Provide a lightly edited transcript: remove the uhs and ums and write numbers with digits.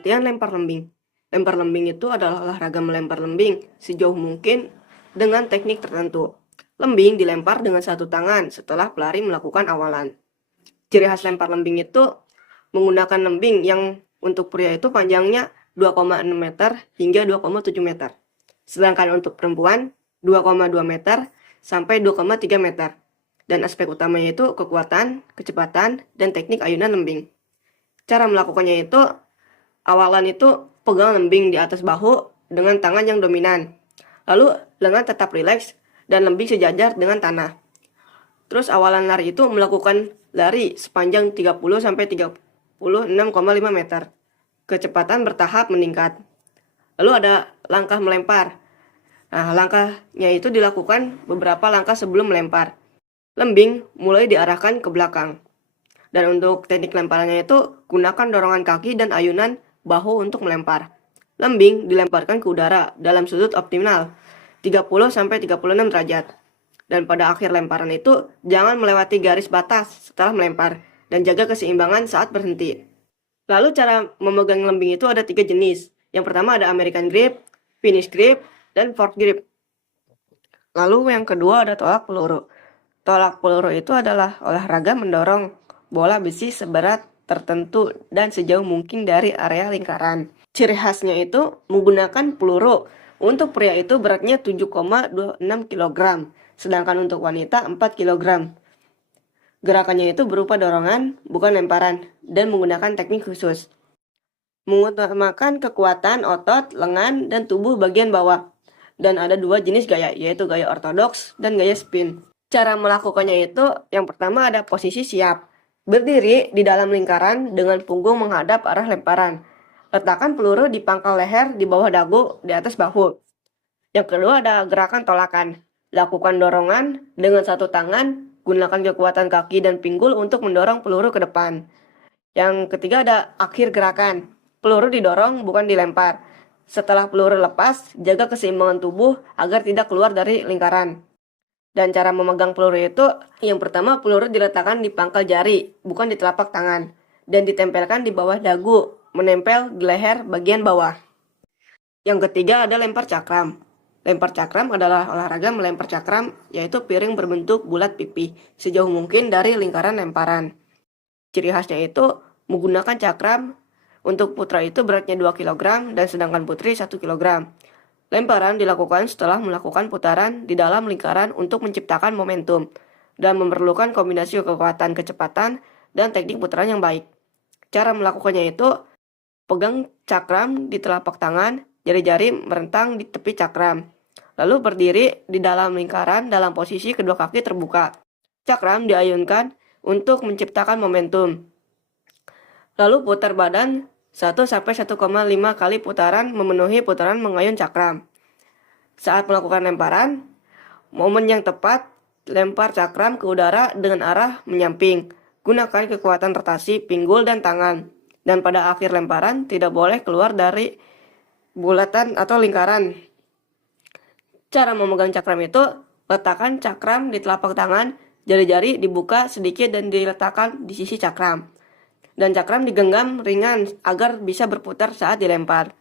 Pengertian lempar lembing. Lempar lembing itu adalah olahraga melempar lembing sejauh mungkin dengan teknik tertentu. Lembing dilempar dengan satu tangan setelah pelari melakukan awalan. Ciri khas lempar lembing itu menggunakan lembing yang untuk pria itu panjangnya 2,6 meter hingga 2,7 meter. Sedangkan untuk perempuan 2,2 meter sampai 2,3 meter. Dan aspek utamanya itu kekuatan, kecepatan, dan teknik ayunan lembing. Cara melakukannya itu, awalan itu pegang lembing di atas bahu dengan tangan yang dominan. Lalu lengan tetap rileks dan lembing sejajar dengan tanah. Terus awalan lari itu melakukan lari sepanjang 30-36,5 meter. Kecepatan bertahap meningkat. Lalu ada langkah melempar. Nah, langkahnya itu dilakukan beberapa langkah sebelum melempar. Lembing mulai diarahkan ke belakang. Dan untuk teknik lemparannya itu gunakan dorongan kaki dan ayunan bahu untuk melempar. Lembing dilemparkan ke udara dalam sudut optimal 30-36 derajat. Dan pada akhir lemparan itu jangan melewati garis batas setelah melempar dan jaga keseimbangan saat berhenti. Lalu cara memegang lembing itu ada 3 jenis. Yang pertama ada American grip, finish grip, dan force grip. Lalu yang kedua ada tolak peluru. Tolak peluru itu adalah olahraga mendorong bola besi seberat tertentu dan sejauh mungkin dari area lingkaran. Ciri khasnya itu menggunakan peluru. Untuk pria itu beratnya 7,26 kg, sedangkan untuk wanita 4 kg. Gerakannya itu berupa dorongan, bukan lemparan, dan menggunakan teknik khusus. Mengutamakan kekuatan otot, lengan, dan tubuh bagian bawah. Dan ada 2 jenis gaya, yaitu gaya ortodoks dan gaya spin. Cara melakukannya itu, yang pertama ada posisi siap. Berdiri di dalam lingkaran dengan punggung menghadap arah lemparan. Letakkan peluru di pangkal leher di bawah dagu di atas bahu. Yang kedua ada gerakan tolakan. Lakukan dorongan dengan satu tangan, gunakan kekuatan kaki dan pinggul untuk mendorong peluru ke depan. Yang ketiga ada akhir gerakan. Peluru didorong bukan dilempar. Setelah peluru lepas, jaga keseimbangan tubuh agar tidak keluar dari lingkaran. Dan cara memegang peluru itu, yang pertama peluru diletakkan di pangkal jari, bukan di telapak tangan. Dan ditempelkan di bawah dagu, menempel di leher bagian bawah. Yang ketiga ada lempar cakram. Lempar cakram adalah olahraga melempar cakram, yaitu piring berbentuk bulat pipih, sejauh mungkin dari lingkaran lemparan. Ciri khasnya itu menggunakan cakram. Untuk putra itu beratnya 2 kg dan sedangkan putri 1 kg. Lemparan dilakukan setelah melakukan putaran di dalam lingkaran untuk menciptakan momentum dan memerlukan kombinasi kekuatan, kecepatan, dan teknik putaran yang baik. Cara melakukannya itu pegang cakram di telapak tangan, jari-jari merentang di tepi cakram. Lalu berdiri di dalam lingkaran dalam posisi kedua kaki terbuka. Cakram diayunkan untuk menciptakan momentum. Lalu putar badan 1-1,5 kali putaran memenuhi putaran mengayun cakram. Saat melakukan lemparan, momen yang tepat, lempar cakram ke udara dengan arah menyamping. Gunakan kekuatan rotasi pinggul dan tangan. Dan pada akhir lemparan tidak boleh keluar dari bulatan atau lingkaran. Cara memegang cakram itu, letakkan cakram di telapak tangan, jari-jari dibuka sedikit dan diletakkan di sisi cakram. Dan cakram digenggam ringan agar bisa berputar saat dilempar.